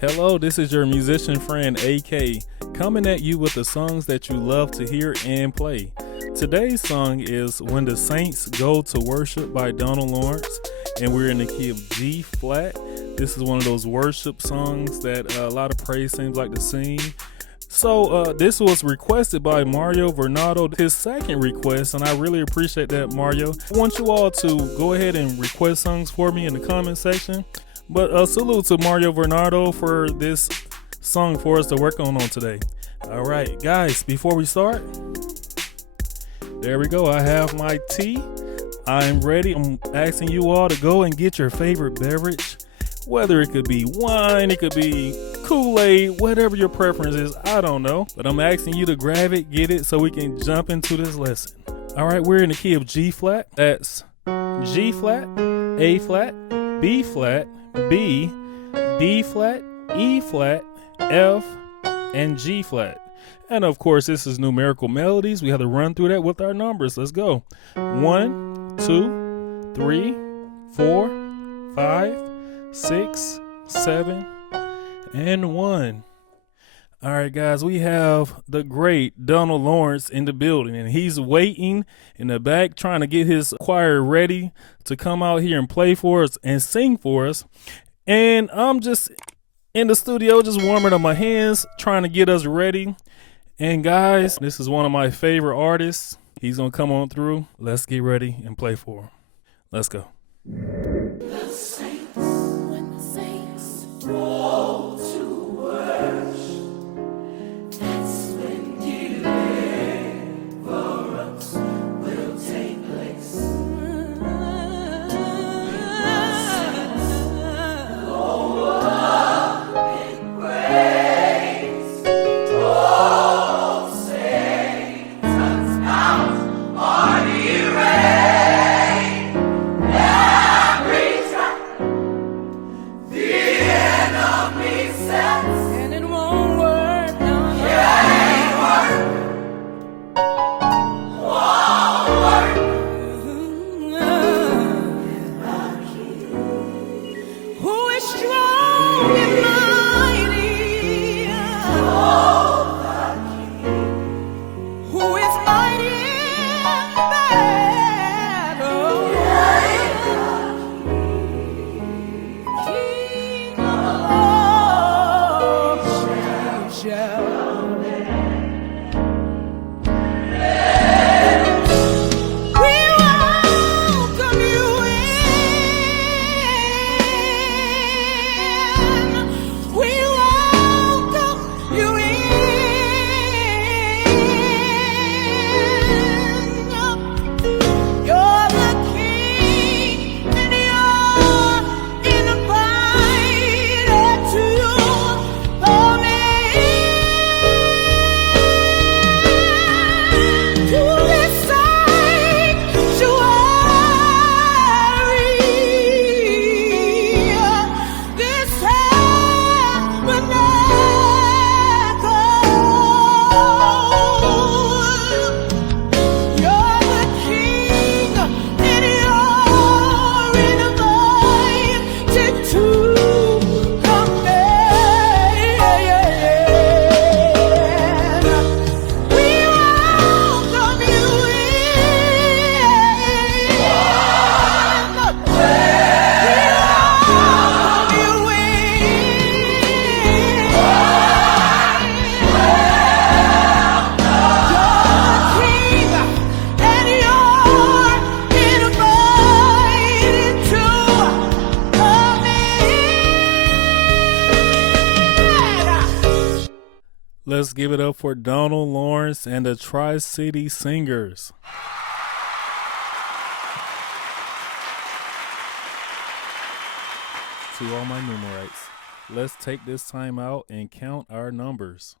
Hello, this is your musician friend AK, coming at you with the songs that you love to hear and play. Today's song is When the Saints Go to Worship by Donald Lawrence, and we're in the key of G flat. This is one of those worship songs that a lot of praise teams like to sing. So this was requested by Mario Vernado, his second request, and I really appreciate that, Mario. I want you all to go ahead and request songs for me in the comment section. But salute to Mario Vernado for this song for us to work on today. All right, guys, before we start, there we go. I have my tea. I'm ready. I'm asking you all to go and get your favorite beverage, whether it could be wine, it could be Kool-Aid, whatever your preference is. I don't know, but I'm asking you to grab it, get it, so we can jump into this lesson. All right, we're in the key of G flat. That's G flat, A flat, B flat, B, D flat, E flat, F, and G flat. And of course, this is numerical melodies. We have to run through that with our numbers. Let's go. 1, 2, 3, 4, 5, 6, 7, and 1. All right, guys, we have the great Donald Lawrence in the building, and he's waiting in the back trying to get his choir ready to come out here and play for us and sing for us. And I'm just in the studio just warming up my hands, trying to get us ready. And guys, this is one of my favorite artists. He's going to come on through. Let's get ready and play for him. Let's go. The saints, when the saints go to worship, that's when deliverance will take place. The saints go up in praise. Oh, Satan's house, are ye ready? Every time the enemy sets, and it won't work, no, it ain't work, won't work. Who is strong and mighty? Oh, who is mighty in battle? King of all shall we welcome you in. We welcome you in. You're the King, and you're invited to come into this sanctuary, this tabernacle. You're the King, and you're invited to come in. We welcome you Let's give it up for Donald Lawrence and the Tri-City Singers. To all my numerites, let's take this time out and count our numbers.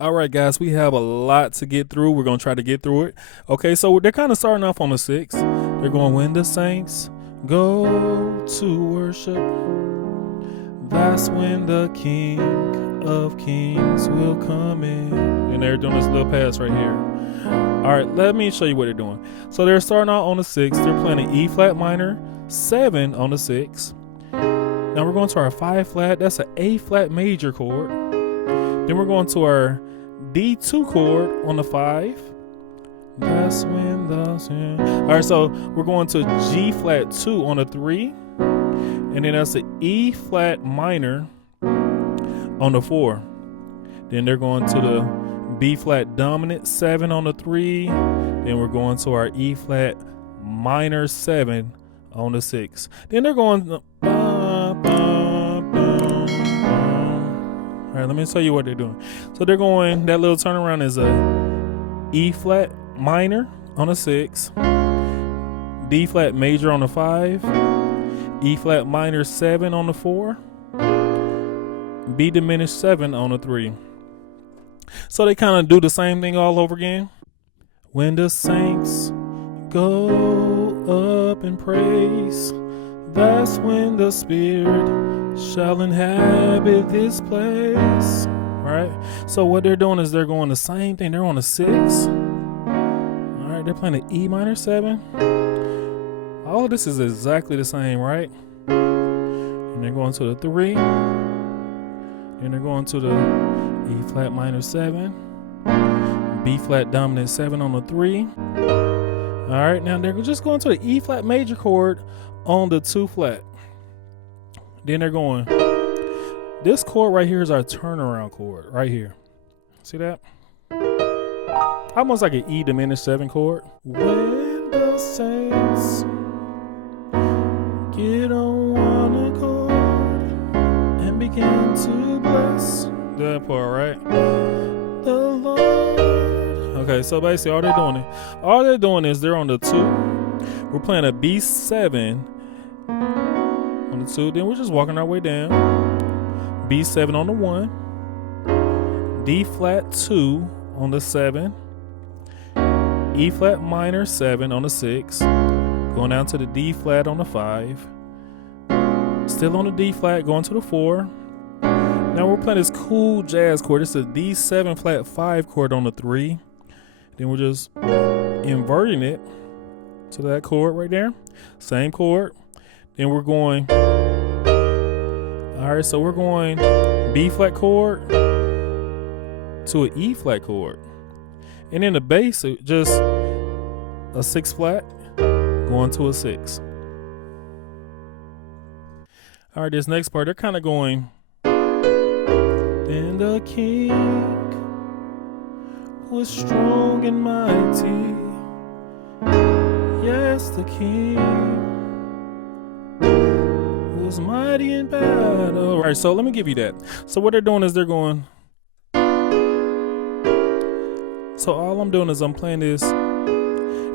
All right, guys, we have a lot to get through. We're going to try to get through it. Okay, so they're kind of starting off on the 6. They're going, when the saints go to worship, that's when the King of Kings will come in. And they're doing this little pass right here. All right, let me show you what they're doing. So they're starting out on the 6. They're playing an E flat minor, 7 on the 6. Now we're going to our 5 flat. That's an A flat major chord. Then we're going to our D2 chord on the 5. That's when the... All right, so we're going to G flat 2 on the 3. And then that's an E flat minor on the 4. Then they're going to the B flat dominant 7 on the 3. Then we're going to our E flat minor 7 on the 6. Then they're going... All right, let me tell you what they're doing. So they're going... That little turnaround is a E flat minor on the 6. D flat major on the 5. E flat minor 7 on the 4. B diminished 7 on the 3. So they kind of do the same thing all over again. When the saints go up in praise, that's when the Spirit shall inhabit this place. Right? So what they're doing is they're going the same thing. They're on the 6. All right, they're playing the E minor 7. All of this is exactly the same, right? And they're going to the 3. And they're going to the E flat minor 7. B flat dominant 7 on the 3. All right, now they're just going to the E flat major chord on the 2 flat. Then they're going, this chord right here is our turnaround chord right here. See that? Almost like an E diminished 7 chord. When the saints get on one accord and begin to bless. That part, right? The Lord. Okay, so basically all they're doing is they're on the 2. We're playing a B7 on the 2. Then we're just walking our way down. B7 on the 1. D flat 2 on the 7. E flat minor 7 on the 6. Going down to the D flat on the 5. Still on the D flat, going to the 4. Now we're playing this cool jazz chord. It's a D7 flat 5 chord on the 3. Then we're just inverting it to that chord right there. Same chord. Then we're going... All right, so we're going B flat chord to an E flat chord. And in the bass, just a 6 flat going to a 6. All right, this next part, they're kind of going... Then the King was strong and mighty. Yes, the King was mighty in battle. All right, so let me give you that. So what they're doing is they're going... So all I'm doing is I'm playing this.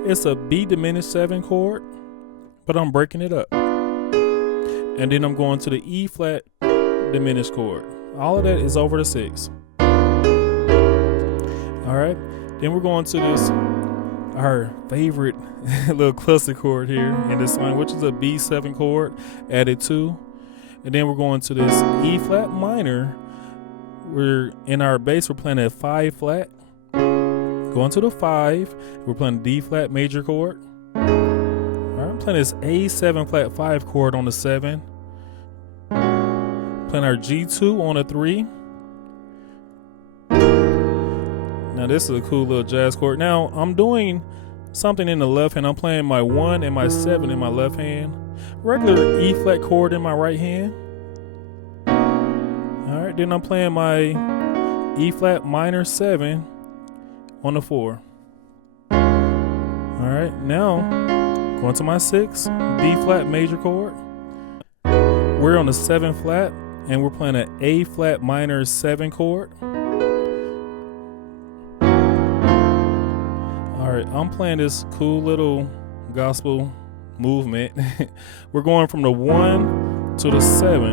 It's a B diminished 7 chord, but I'm breaking it up. And then I'm going to the E flat diminished chord. All of that is over the 6. All right. Then we're going to this, our favorite little cluster chord here in this one, which is a B7 chord added 2. And then we're going to this E flat minor. We're in our bass, we're playing a 5 flat. Going to the 5, we're playing D flat major chord. All right, I'm playing this A7 flat 5 chord on the 7. Playing our G2 on the 3. Now this is a cool little jazz chord. Now I'm doing something in the left hand. I'm playing my 1 and my 7 in my left hand. Regular E flat chord in my right hand. All right, then I'm playing my E flat minor 7 on the 4. All right, now going to my 6, D flat major chord. We're on the 7 flat and we're playing an A flat minor 7 chord. All right, I'm playing this cool little gospel movement. We're going from the 1 to the 7,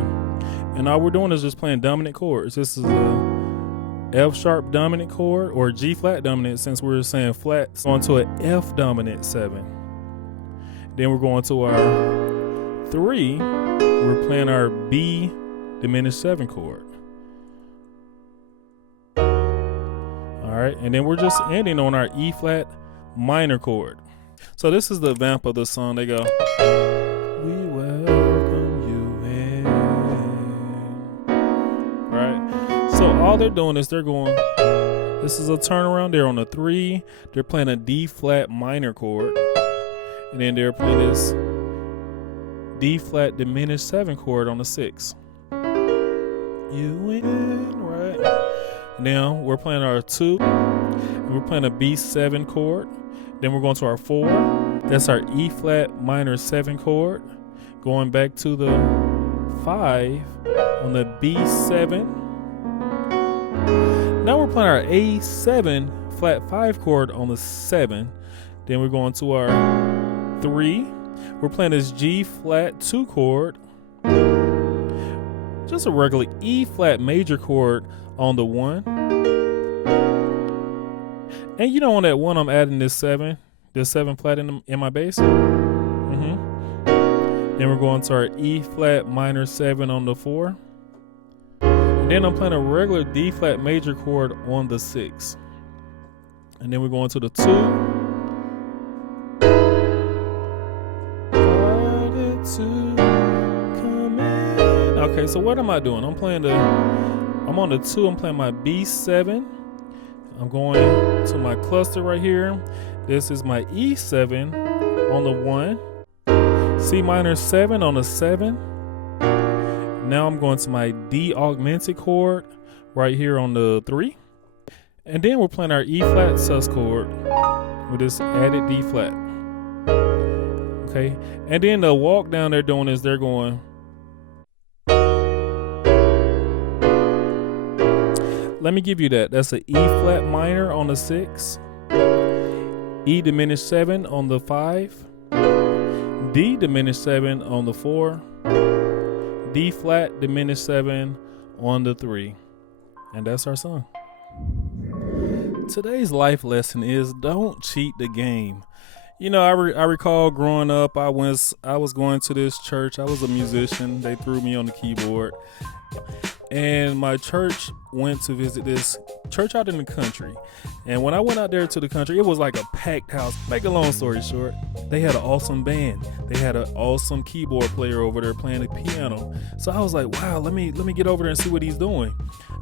and all we're doing is just playing dominant chords. This is a F sharp dominant chord, or G flat dominant since we're saying flats, going to an F dominant 7. Then we're going to our 3, we're playing our B diminished 7 chord. All right, and then we're just ending on our E flat minor chord. So this is the vamp of the song. They go, we all they're doing is they're going, this is a turnaround. They're on a 3. They're playing a D flat minor chord. And then they're playing this D flat diminished 7 chord on the 6. You win, right? Now we're playing our 2. And we're playing a B7 chord. Then we're going to our 4. That's our E flat minor 7 chord. Going back to the 5 on the B7. Now we're playing our A7 flat 5 chord on the 7. Then we're going to our 3. We're playing this G flat 2 chord. Just a regular E flat major chord on the 1. And you know, on that 1, I'm adding this 7 flat in my bass. Then we're going to our E flat minor 7 on the 4. And then I'm playing a regular D flat major chord on the 6. And then we're going to the 2. Okay, so what am I doing? I'm on the 2, I'm playing my B7. I'm going to my cluster right here. This is my E7 on the 1. C minor 7 on the 7. Now I'm going to my D augmented chord right here on the 3. And then we're playing our E flat sus chord with this added D flat. Okay, and then the walk down they're doing is they're going. Let me give you that. That's an E flat minor on the 6. E diminished 7 on the 5. D diminished 7 on the 4. D flat diminished 7 on the 3. And that's our song. Today's life lesson is don't cheat the game. You know, I recall growing up, I was going to this church. I was a musician. They threw me on the keyboard. And my church went to visit this church out in the country. And when I went out there to the country, it was like a packed house. Make a long story short, they had an awesome band. They had an awesome keyboard player over there playing the piano. So I was like, wow, let me get over there and see what he's doing.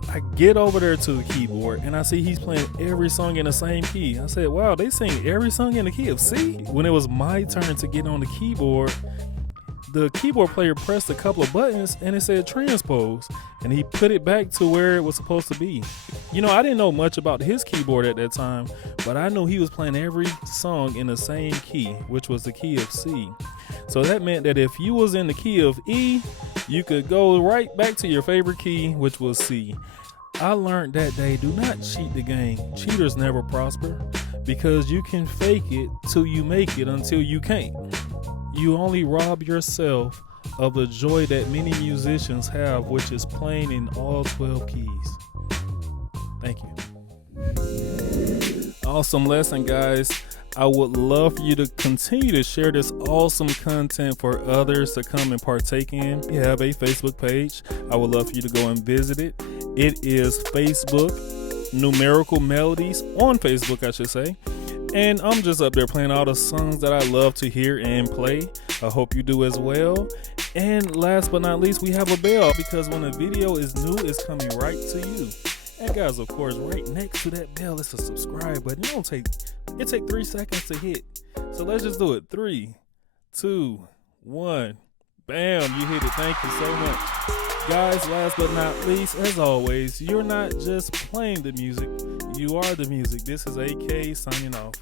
I get over there to the keyboard and I see he's playing every song in the same key. I said, wow, they sing every song in the key of C? When it was my turn to get on the keyboard, the keyboard player pressed a couple of buttons and it said transpose, and he put it back to where it was supposed to be. You know, I didn't know much about his keyboard at that time, but I knew he was playing every song in the same key, which was the key of C. So that meant that if you was in the key of E, you could go right back to your favorite key, which was C. I learned that day, do not cheat the game. Cheaters never prosper, because you can fake it till you make it until you can't. You only rob yourself of the joy that many musicians have, which is playing in all 12 keys. Thank you. Awesome lesson, guys. I would love for you to continue to share this awesome content for others to come and partake in. We have a Facebook page. I would love for you to go and visit it. It is Facebook, Numerical Melodies on Facebook, I should say. And I'm just up there playing all the songs that I love to hear and play. I hope you do as well. And last but not least, we have a bell, because when a video is new, it's coming right to you. And guys, of course, right next to that bell is a subscribe button. It take 3 seconds to hit. So let's just do it. 3, 2, 1. Bam, you hit it. Thank you so much. Guys, last but not least, as always, you're not just playing the music, you are the music. This is AK signing off.